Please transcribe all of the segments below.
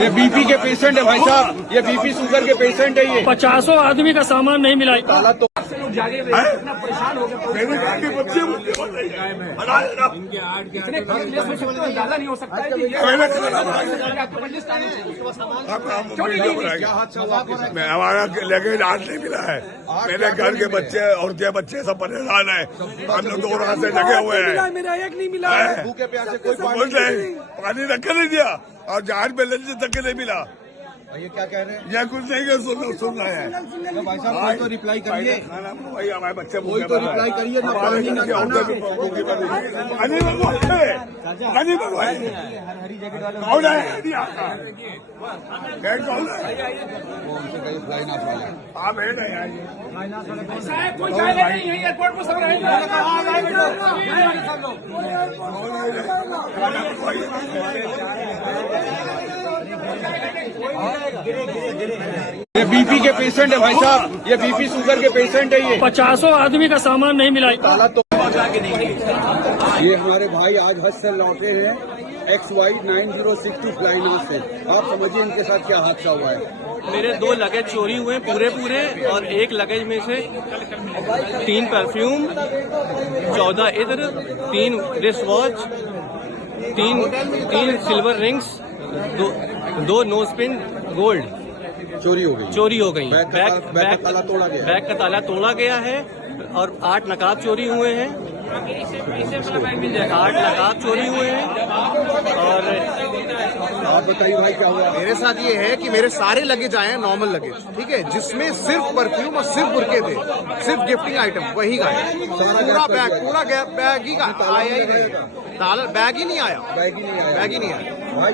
ये बीपी के पेशेंट है भाई साहब, ये बीपी शुगर के पेशेंट है। ये 50 आदमी का सामान नहीं मिला। ताला तो परेशान हो गए। ज्यादा नहीं हो सकता है। हमारा लगेज आज नहीं मिला है। मेरे घर के बच्चे और के बच्चे सब परेशान है। हम लोग 2 रात से लगे हुए हैं। मेरा एक नहीं मिला है। भूखे प्यासे कोई पानी रख नहीं दिया और जहाज में लेने तक नहीं मिला। ये क्या कह रहे हैं? यह कुछ नहीं सुन रहे हैं। तो भाई साहब कोई तो रिप्लाई करिए, वही हमारे बच्चे कोई तो रिप्लाई करिए। ना पानी ना खाना। कौन है? कौन है? रिप्लाई ना पाए। आप है नहीं आइए। कोई जाएगा नहीं है एयरपोर्ट में। सब ये बीपी के पेशेंट है भाई साहब, ये बीपी शुगर के पेशेंट है। ये 50 आदमी का सामान नहीं मिला। ताला तो ये हमारे भाई आज हज से लौटे हैं XY 9062 फ्लाइनास से। आप समझिए इनके साथ क्या हादसा हुआ है। मेरे 2 लगेज चोरी हुए पूरे और एक लगेज में से 3 परफ्यूम, 14 इत्र, 3 wrist watch, 3 silver rings, 2 nose pin gold चोरी हो गई। बैग का ताला तोड़ा गया। बैग का ताला तोड़ा गया है और 8 नकाब चोरी हुए हैं। 8 नकाब चोरी हुए हैं। और आप बताइए भाई क्या हुआ? मेरे साथ ये है कि मेरे सारे लगेज आए हैं नॉर्मल लगेज, ठीक है, जिसमें सिर्फ परफ्यूम और सिर्फ बुरके थे, सिर्फ गिफ्टिंग आइटम वही का है। पूरा बैग ही का आया ही नहीं। ताला बैग ही नहीं आया। भाई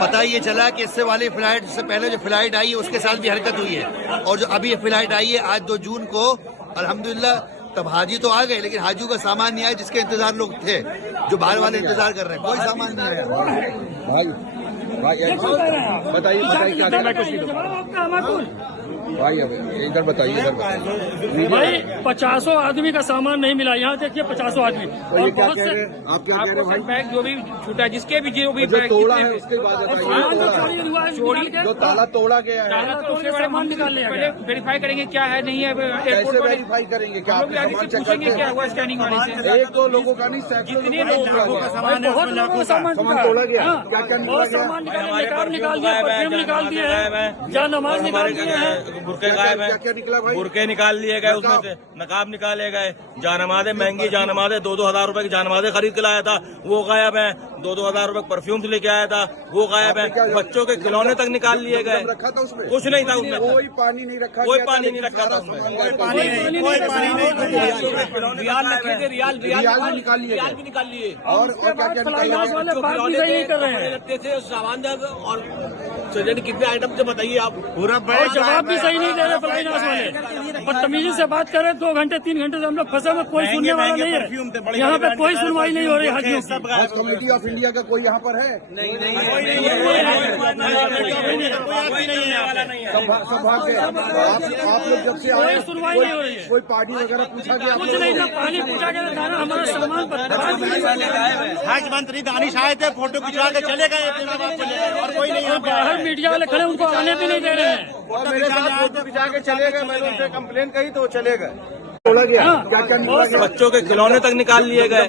पता ये चला कि इससे वाली फ्लाइट से पहले जो फ्लाइट आई है उसके साथ भी हरकत हुई है, और जो अभी ये फ्लाइट आई है आज 2 जून को, अल्हम्दुलिल्लाह तब हाजी तो आ गए, लेकिन हाजियों का सामान नहीं आया जिसके इंतजार लोग थे, जो बाहर वाले इंतजार कर रहे हैं। कोई सामान नहीं आया। भाई बताइए क्या भाई? अब इधर बताइए। भाई 50 आदमी का सामान नहीं मिला। यहाँ देखिए 50 आदमी और बहुत से आप क्या कह रहे हैं भाई? बैग जो भी छूटा, जिसके भी जो भी जो बैग तोड़ा है उसके बाद चोरी जो ताला तोड़ा गया है ताला तोड़ने के सामान निकाल लिया। पहले वेरीफाई करेंगे क्या है नहीं है कैसे एयरपोर्ट पर। वेरीफाई करेंगे? क्या लोग आगे से पूछेंगे क्या हुआ स्कैनिंग वाले से। 1-2 लोगों का नहीं, सैकड़ों जितने लोगों का सामान है बहुत लोगों का सामान तोड़ा गया। हाँ, क्या बहुत सामान निकाले, निकाल दिए, परफ्यूम निकाल दिए हैं, जानमाज निकाल दिए हैं। बुरके गायब है। क्या निकला भाई? बुरके निकाल लिए गए, उसमें से नकाब निकाले गए, जानमाज़ें महंगी जानमाज़ें 2-2 हजार रुपए की जानमाज़ें खरीद के लाया था, वो गायब है। 2-2 हजार रुपए परफ्यूम से लेके आया था, वो गायब है। बच्चों के खिलौने तक निकाल लिए गए। रखा था उसमें? कुछ नहीं था उसमें। कोई पानी नहीं रखा। कोई पानी नहीं रखा था उसमें। कोई पानी रियाल रखे थे, रियाल निकाल लिए। भी निकाल लिए। और क्या फ्लाइनास वाले बात भी सही कर रहे हैं लगते थे सामान और कितने आइटम से बताइए आप। पूरा और जवाब भी सही नहीं दे रहे फ्लाइनास वाले। बदतमीजी से बात करें 2 घंटे 3 घंटे से हम लोग फंसे में, कोई सुनने वाला नहीं है। यहाँ पे कोई सुनवाई नहीं हो रही हाजियों की। हज कमेटी ऑफ इंडिया का कोई यहाँ पर है? सौभाग्य। आप लोग जब से आए कोई सुनवाई नहीं हो रही है। कोई पार्टी वगैरह पूछा गया? कुछ नहीं, ना पानी पूछा गया, ना हमारा सामान पर। हज मंत्री दानिश आए थे, फोटो खिंचवा के चले गए और कोई नहीं। बाहर मीडिया वाले खड़े, उनको आने भी नहीं दे रहे हैं। मेरे साथ फोटो खिंचा के चले गए। मैंने उनसे कंप्लेन कही तो वो चले गए। तोड़ा गया। क्या बच्चों के खिलौने तक निकाल लिए गए।